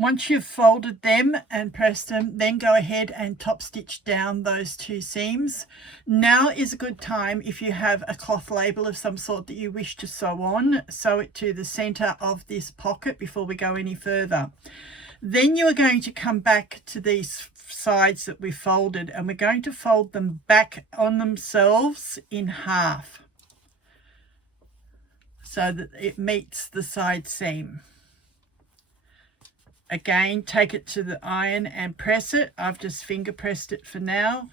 Once you've folded them and pressed them, then go ahead and top stitch down those 2 seams. Now is a good time, if you have a cloth label of some sort that you wish to sew on, sew it to the center of this pocket before we go any further. Then you are going to come back to these sides that we folded, and we're going to fold them back on themselves in half so that it meets the side seam. Again, take it to the iron and press it. I've just finger pressed it for now.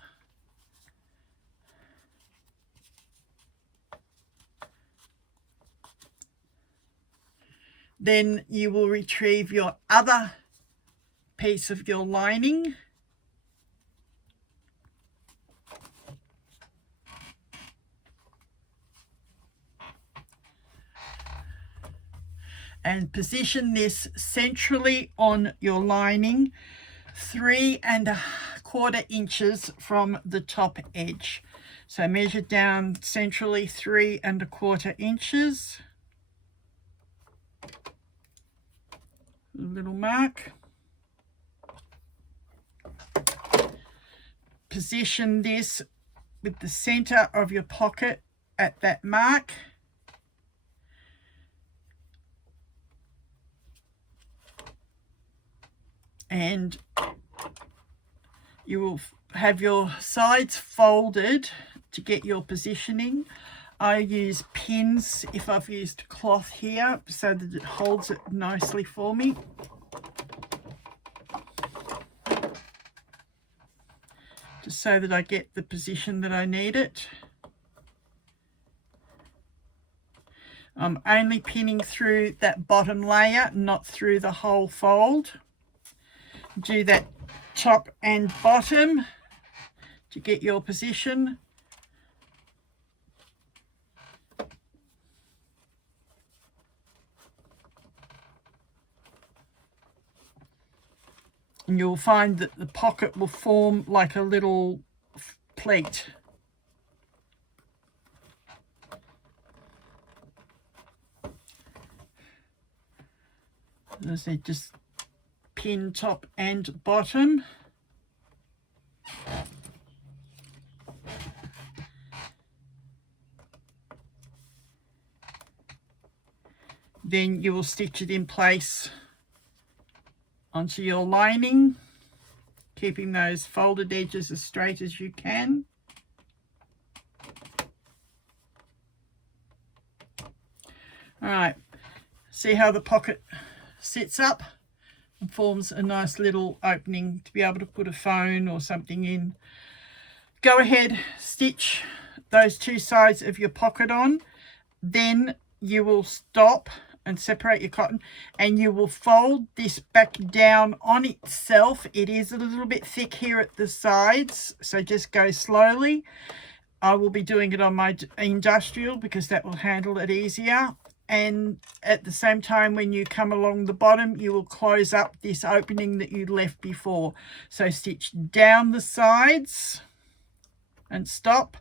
Then you will retrieve your other piece of your lining. And position this centrally on your lining, 3 1/4 inches from the top edge. So measure down centrally 3 1/4 inches. A little mark. Position this with the center of your pocket at that mark. And you will have your sides folded to get your positioning. I use pins if I've used cloth here so that it holds it nicely for me. Just so that I get the position that I need it. I'm only pinning through that bottom layer, not through the whole fold. Do that top and bottom to get your position. And you'll find that the pocket will form like a little plate. As I said, just pin top and bottom. Then you will stitch it in place onto your lining, keeping those folded edges as straight as you can. All right, see how the pocket sits up and forms a nice little opening to be able to put a phone or something in. Go ahead, stitch those 2 sides of your pocket on, then you will stop and separate your cotton, and you will fold this back down on itself. It is a little bit thick here at the sides, so just go slowly. I will be doing it on my industrial because that will handle it easier. And at the same time, when you come along the bottom, you will close up this opening that you left before. So stitch down the sides and stop,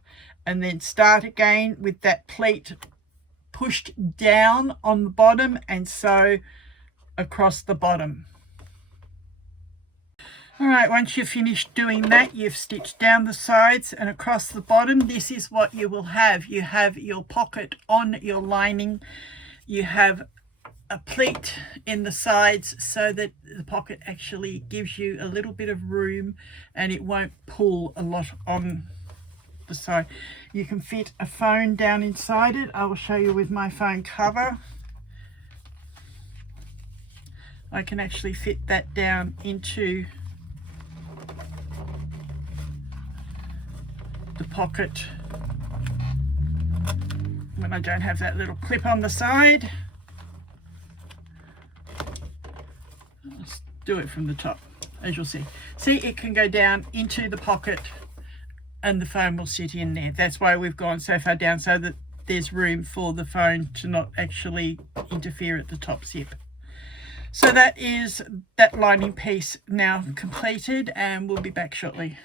and then start again with that pleat pushed down on the bottom and sew across the bottom. All right, once you've finished doing that, you've stitched down the sides and across the bottom. This is what you will have. You have your pocket on your lining. You have a pleat in the sides so that the pocket actually gives you a little bit of room and it won't pull a lot on the side. You can fit a phone down inside it. I will show you with my phone cover. I can actually fit that down into the pocket when I don't have that little clip on the side. Let's do it from the top, as you'll see. See, it can go down into the pocket and the phone will sit in there. That's why we've gone so far down, so that there's room for the phone to not actually interfere at the top zip. So that is that lining piece now completed, and we'll be back shortly.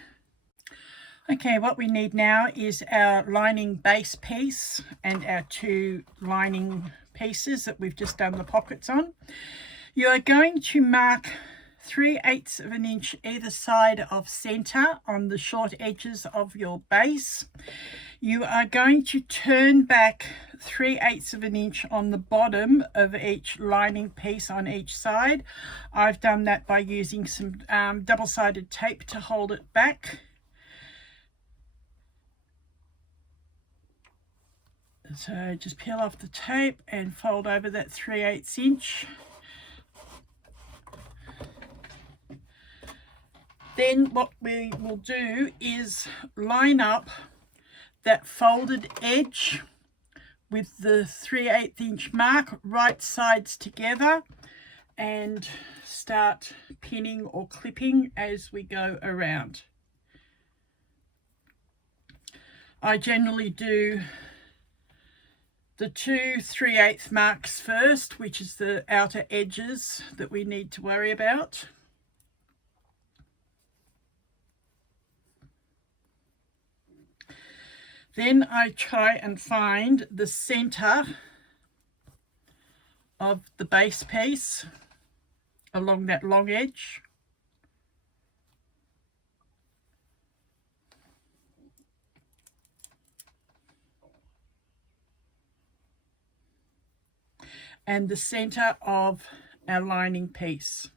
Okay, what we need now is our lining base piece and our 2 lining pieces that we've just done the pockets on. You are going to mark 3/8 of an inch either side of center on the short edges of your base. You are going to turn back 3/8 of an inch on the bottom of each lining piece on each side. I've done that by using some double-sided tape to hold it back. So just peel off the tape and fold over that 3/8 inch. Then what we will do is line up that folded edge with the 3/8 inch mark, right sides together, and start pinning or clipping as we go around. I generally do the two 3/8 marks first, which is the outer edges that we need to worry about. Then I try and find the center of the base piece along that long edge. And the center of our lining piece.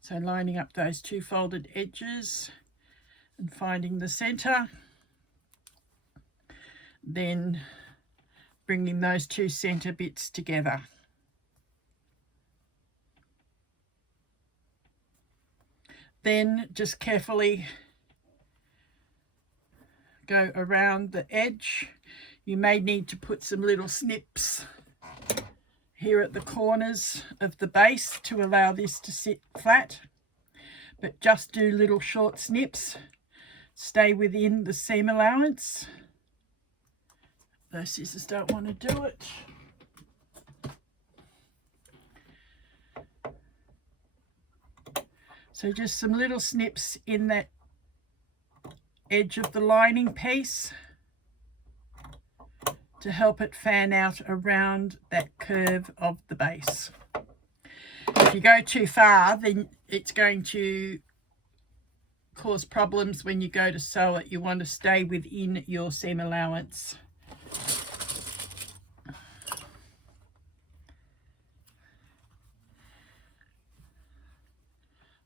So lining up those two folded edges and finding the center. Then bringing those two center bits together. Then just carefully go around the edge. You may need to put some little snips here at the corners of the base to allow this to sit flat, but just do little short snips. Stay within the seam allowance. Those scissors don't want to do it. So just some little snips in that edge of the lining piece to help it fan out around that curve of the base. If you go too far, then it's going to cause problems when you go to sew it. You want to stay within your seam allowance.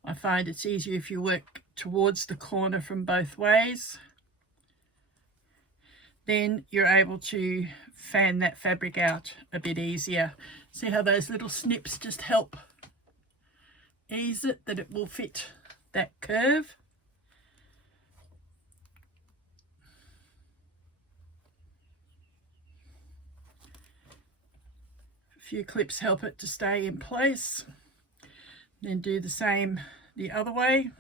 I find it's easier if you work towards the corner from both ways. Then you're able to fan that fabric out a bit easier. See how those little snips just help ease it, that it will fit that curve. A few clips help it to stay in place. Then do the same the other way.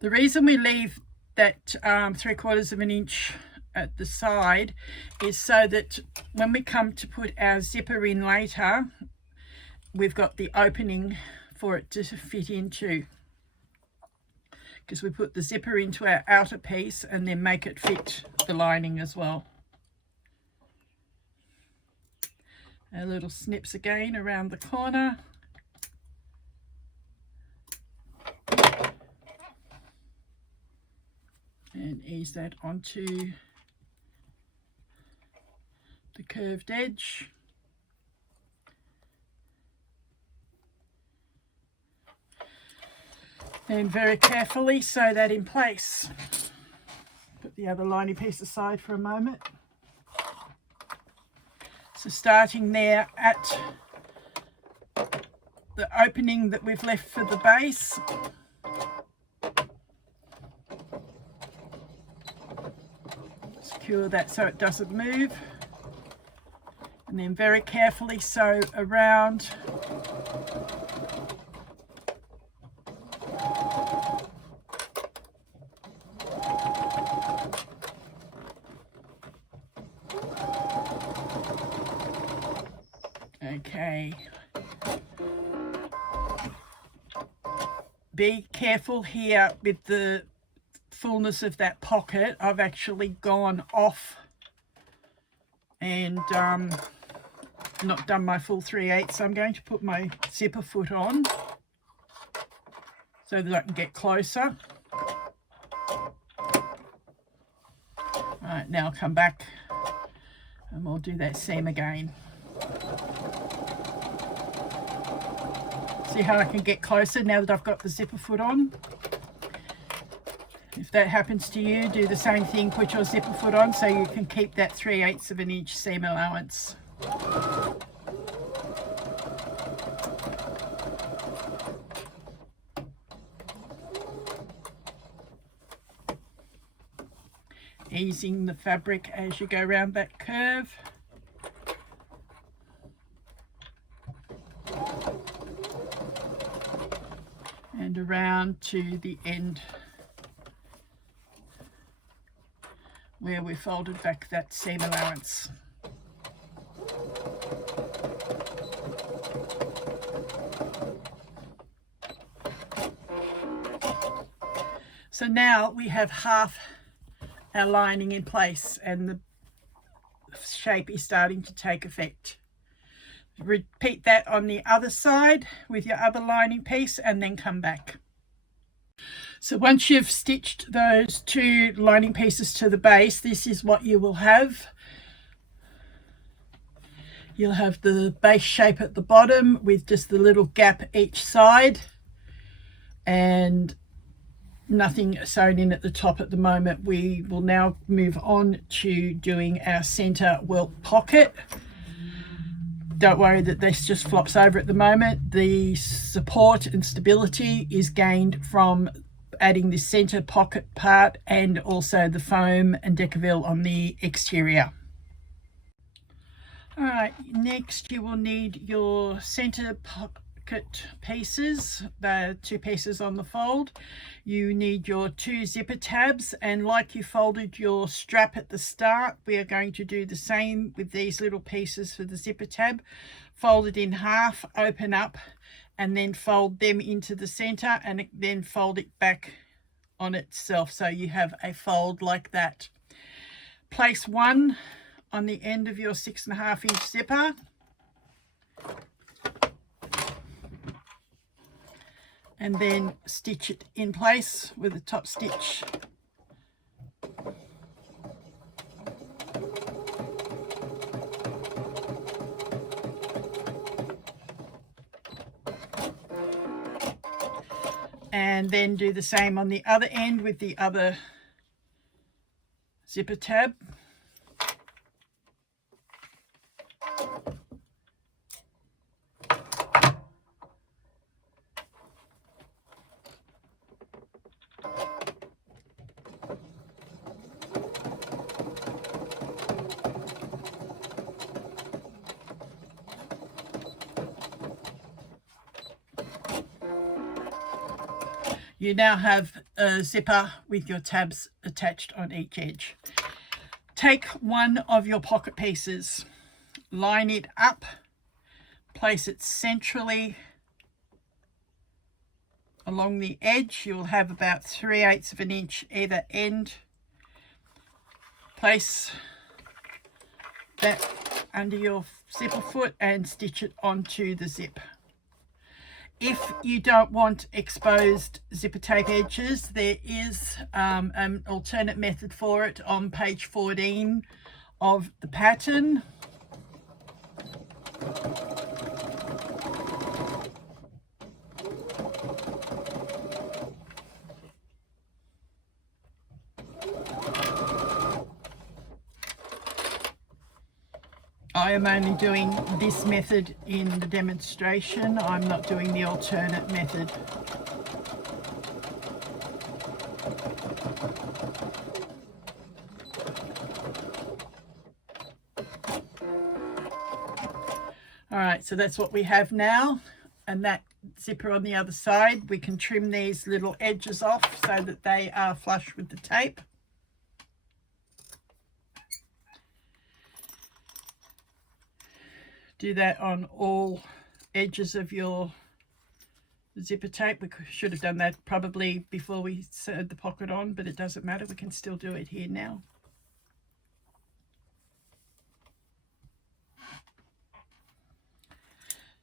The reason we leave that 3/4 of an inch at the side is so that when we come to put our zipper in later, we've got the opening for it to fit into, because we put the zipper into our outer piece and then make it fit the lining as well. Our little snips again around the corner. And ease that onto the curved edge. Then very carefully sew that in place. Put the other lining piece aside for a moment. So starting there at the opening that we've left for the base, secure that so it doesn't move, and then very carefully sew around okay. be careful here with the fullness of that pocket. I've actually gone off and not done my full 3/8, so I'm going to put my zipper foot on so that I can get closer. All right, now I'll come back and we'll do that seam again. See how I can get closer now that I've got the zipper foot on? If that happens to you, do the same thing, put your zipper foot on so you can keep that 3/8 of an inch seam allowance. Easing the fabric as you go around that curve. And around to the end where we folded back that seam allowance. So now we have half our lining in place and the shape is starting to take effect. Repeat that on the other side with your other lining piece and then come back. So once you've stitched those two lining pieces to the base, this is what you will have. You'll have the base shape at the bottom with just the little gap each side and nothing sewn in at the top at the moment. We will now move on to doing our center welt pocket. Don't worry that this just flops over at the moment. The support and stability is gained from adding the center pocket part and also the foam and Decaville on the exterior. All right, next you will need your center pocket pieces, the two pieces on the fold. You need your two zipper tabs, and like you folded your strap at the start, we are going to do the same with these little pieces for the zipper tab. Fold it in half, open up, and then fold them into the center and then fold it back on itself so you have a fold like that. Place one on the end of your 6.5 inch zipper and then stitch it in place with a top stitch. And then do the same on the other end with the other zipper tab. You now have a zipper with your tabs attached on each edge. Take one of your pocket pieces, line it up, place it centrally along the edge. You'll have about 3/8 of an inch either end. Place that under your zipper foot and stitch it onto the zip. If you don't want exposed zipper tape edges, there is an alternate method for it on page 14 of the pattern. I am only doing this method in the demonstration. I'm not doing the alternate method. All right, so that's what we have now, and that zipper on the other side. We can trim these little edges off so that they are flush with the tape. Do that on all edges of your zipper tape. We should have done that probably before we sewed the pocket on, but it doesn't matter, we can still do it here now.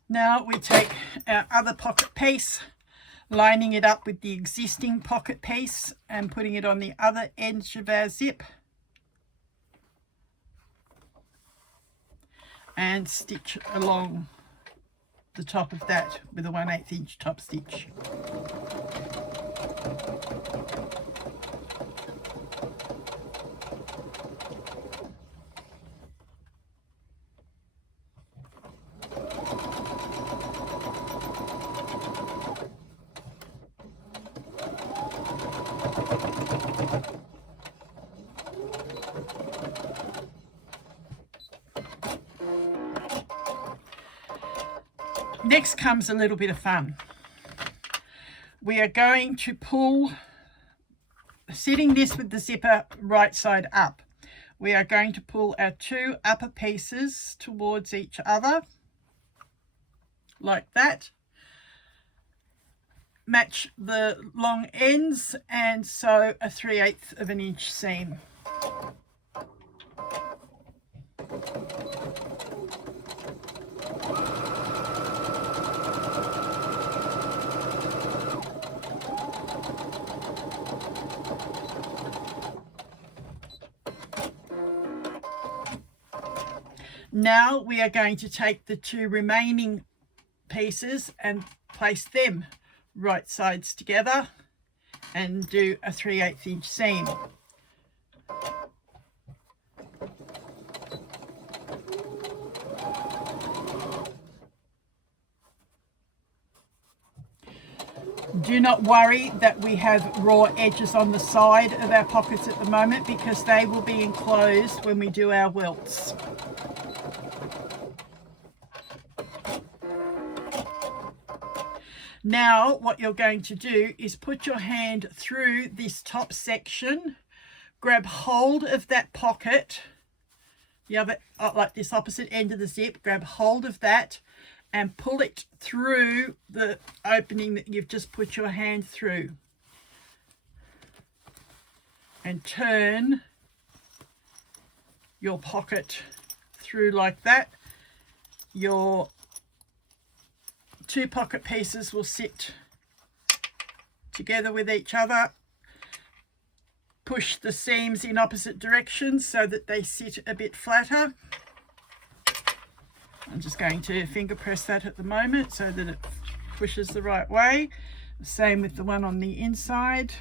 Now we take our other pocket piece, lining it up with the existing pocket piece and putting it on the other edge of our zip, and stitch along the top of that with a 1/8 inch top stitch. Next comes a little bit of fun. We are going to pull, sitting this with the zipper right side up, we are going to pull our two upper pieces towards each other like that, match the long ends and sew a 3/8 of an inch seam. Now we are going to take the two remaining pieces and place them right sides together and do a 3/8 inch seam. Do not worry that we have raw edges on the side of our pockets at the moment, because they will be enclosed when we do our welts. Now what you're going to do is put your hand through this top section, grab hold of that pocket, the other, like this opposite end of the zip, grab hold of that and pull it through the opening that you've just put your hand through, and turn your pocket through like that. Your two pocket pieces will sit together with each other. Push the seams in opposite directions so that they sit a bit flatter. I'm just going to finger press that at the moment so that it pushes the right way. Same with the one on the inside.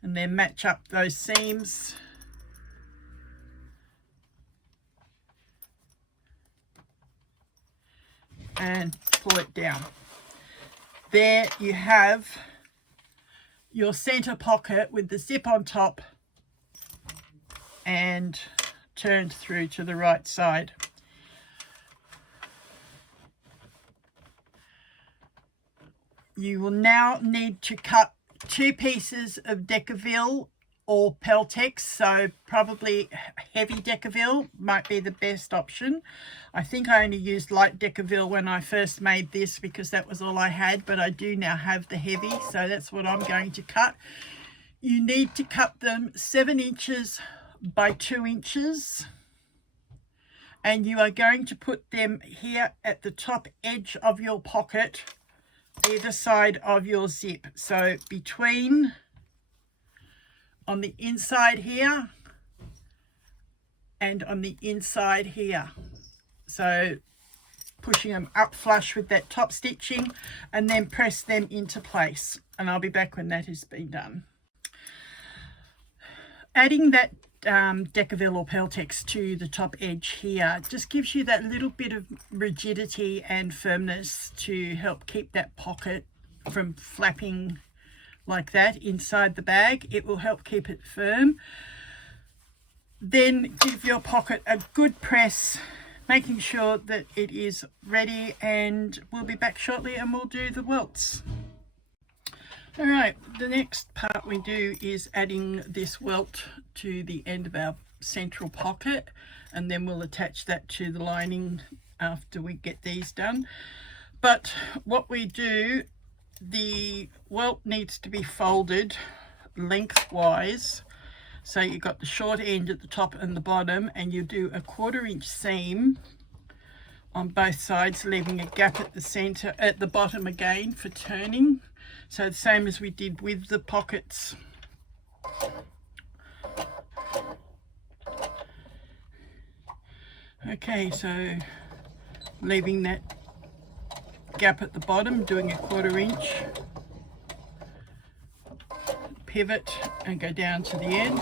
And then match up those seams. And pull it down. There you have your center pocket with the zip on top and turned through to the right side. You will now need to cut two pieces of Decaville or Peltex, so probably heavy Decaville might be the best option. I think I only used light Decaville when I first made this because that was all I had, but I do now have the heavy, so that's what I'm going to cut. You need to cut them 7 inches by 2 inches, and you are going to put them here at the top edge of your pocket, either side of your zip. So between, on the inside here and on the inside here. So pushing them up flush with that top stitching, and then press them into place. And I'll be back when that has been done. Adding that Decaville or Peltex to the top edge here just gives you that little bit of rigidity and firmness to help keep that pocket from flapping like that inside the bag. It will help keep it firm. Then give your pocket a good press, making sure that it is ready, and we'll be back shortly and we'll do the welts. All right, the next part we do is adding this welt to the end of our central pocket, and then we'll attach that to the lining after we get these done. But what we do, the welt needs to be folded lengthwise, so you've got the short end at the top and the bottom, and you do a 1/4 inch seam on both sides, leaving a gap at the center, at the bottom again for turning. So the same as we did with the pockets. Okay, so leaving that gap at the bottom, doing a 1/4 inch, pivot and go down to the end.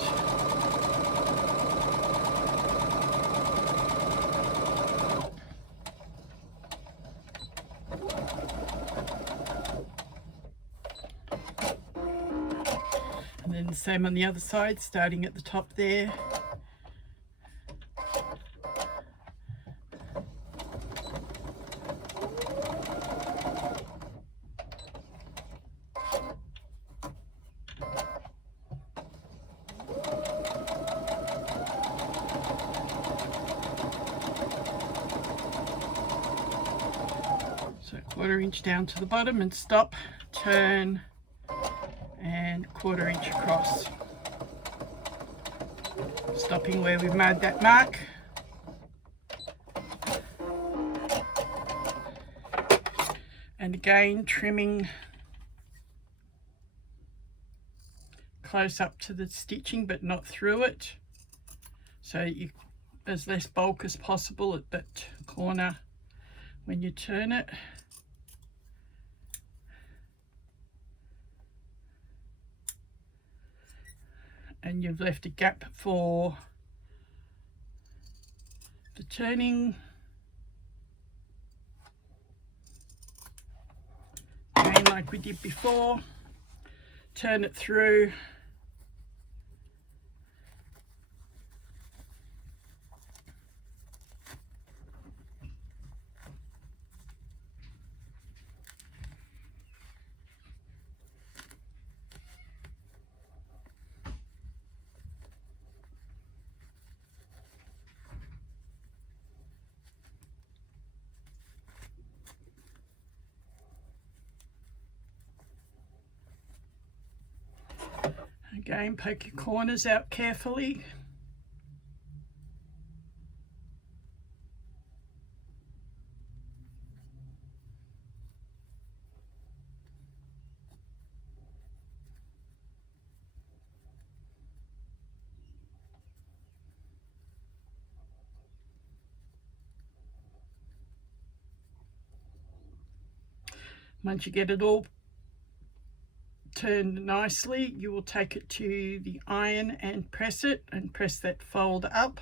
And then the same on the other side, starting at the top there. So 1/4 inch down to the bottom and stop, turn, and 1/4 inch across, stopping where we've made that mark. And again, trimming close up to the stitching but not through it, so there's less bulk as possible at that corner when you turn it. And you've left a gap for the turning. Again, like we did before, turn it through. Again, poke your corners out carefully. Once you get it all turned nicely, you will take it to the iron and press it, and press that fold up.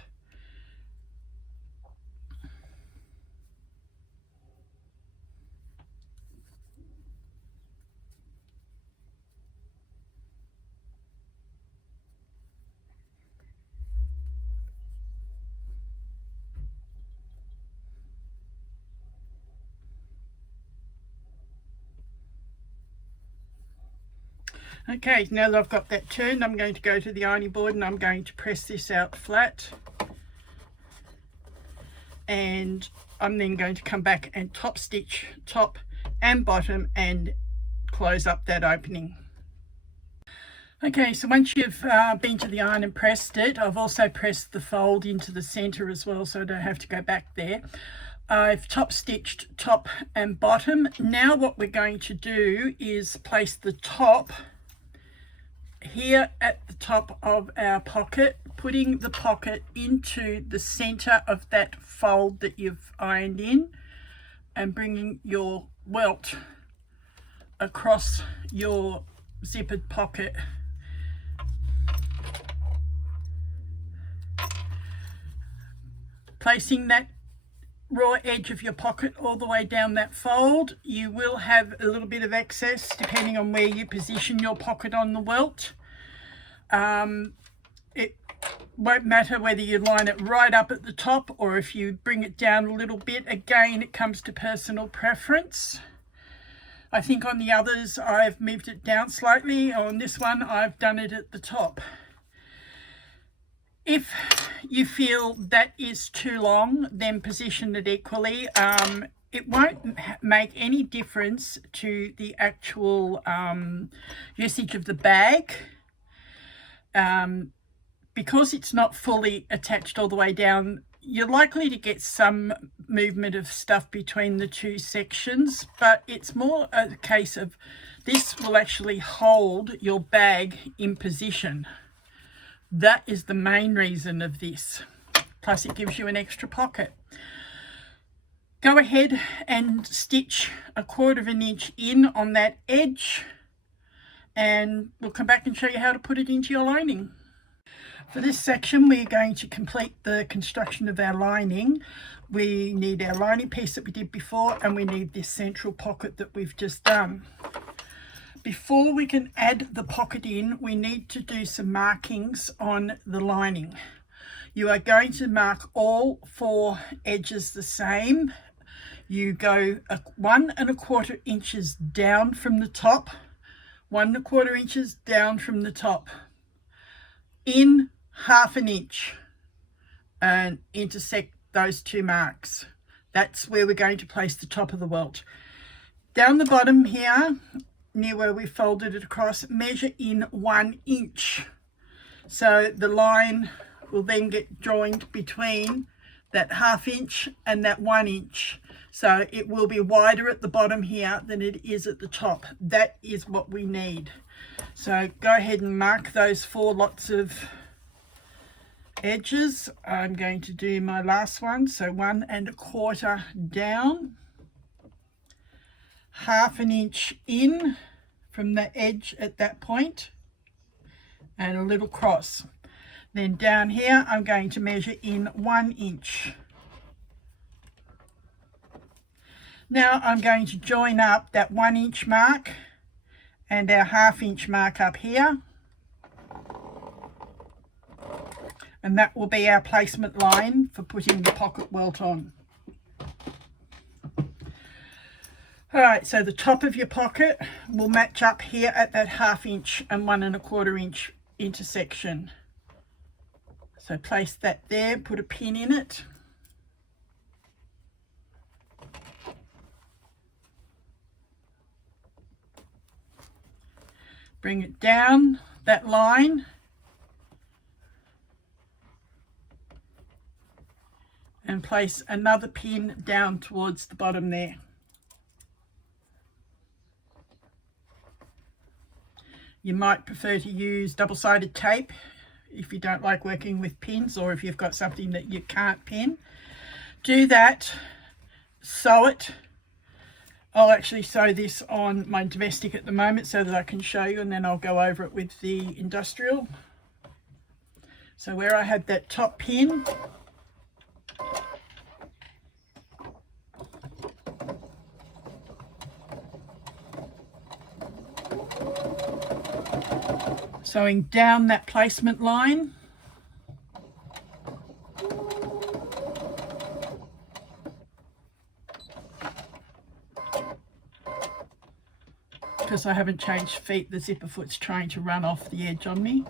Okay, now that I've got that turned, I'm going to go to the ironing board and I'm going to press this out flat. And I'm then going to come back and top stitch top and bottom and close up that opening. Okay, so once you've been to the iron and pressed it, I've also pressed the fold into the center as well, so I don't have to go back there. I've top stitched top and bottom. Now what we're going to do is place the top here at the top of our pocket, putting the pocket into the center of that fold that you've ironed in, and bringing your welt across your zippered pocket. Placing that raw edge of your pocket all the way down that fold. You will have a little bit of excess depending on where you position your pocket on the welt. It won't matter whether you line it right up at the top or if you bring it down a little bit. Again, it comes to personal preference. I think on the others I've moved it down slightly. On this one I've done it at the top. If you feel that is too long, then position it equally. It won't make any difference to the actual usage of the bag. Because it's not fully attached all the way down, you're likely to get some movement of stuff between the two sections, but it's more a case of this will actually hold your bag in position. That is the main reason of this. Plus it gives you an extra pocket. Go ahead and stitch 1/4 of an inch in on that edge, and we'll come back and show you how to put it into your lining. For this section, we're going to complete the construction of our lining. We need our lining piece that we did before, and we need this central pocket that we've just done. Before we can add the pocket in, we need to do some markings on the lining. You are going to mark all 4 edges the same. You go 1 1/4 inches down from the top, 1 1/4 inches down from the top, in 1/2 inch, and intersect those 2 marks. That's where we're going to place the top of the welt. Down the bottom here, near where we folded it across, measure in 1 inch. So the line will then get joined between that 1/2 inch and that 1 inch. So it will be wider at the bottom here than it is at the top. That is what we need. So go ahead and mark those 4 lots of edges. I'm going to do my last one, so 1 1/4 down, 1/2 inch in from the edge at that point, and a little cross. Then down here I'm going to measure in 1 inch. Now I'm going to join up that 1 inch mark and our 1/2 inch mark up here, and that will be our placement line for putting the pocket welt on. Alright, so the top of your pocket will match up here at that 1/2 inch and 1 1/4 inch intersection. So place that there, put a pin in it. Bring it down that line and place another pin down towards the bottom there. You might prefer to use double-sided tape if you don't like working with pins, or if you've got something that you can't pin. Do that, sew it. I'll actually sew this on my domestic at the moment so that I can show you, and then I'll go over it with the industrial. So where I had that top pin, sewing down that placement line, because I haven't changed feet, the zipper foot's trying to run off the edge on me.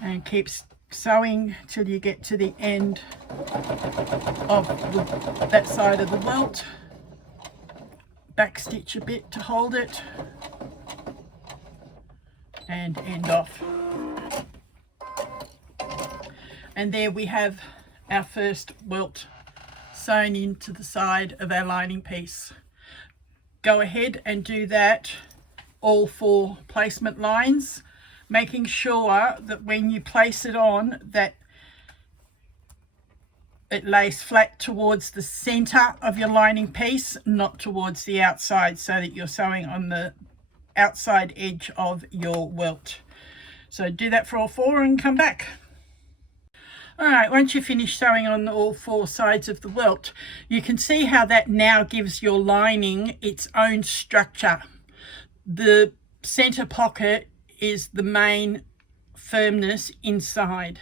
And keep sewing till you get to the end of that side of the welt. Back stitch a bit to hold it and end off. And there we have our first welt sewn into the side of our lining piece. Go ahead and do that all 4 placement lines, making sure that when you place it on, that it lays flat towards the center of your lining piece, not towards the outside, so that you're sewing on the outside edge of your welt. So do that for all 4 and come back. Alright, once you finish sewing on all 4 sides of the welt, you can see how that now gives your lining its own structure. The center pocket is the main firmness inside.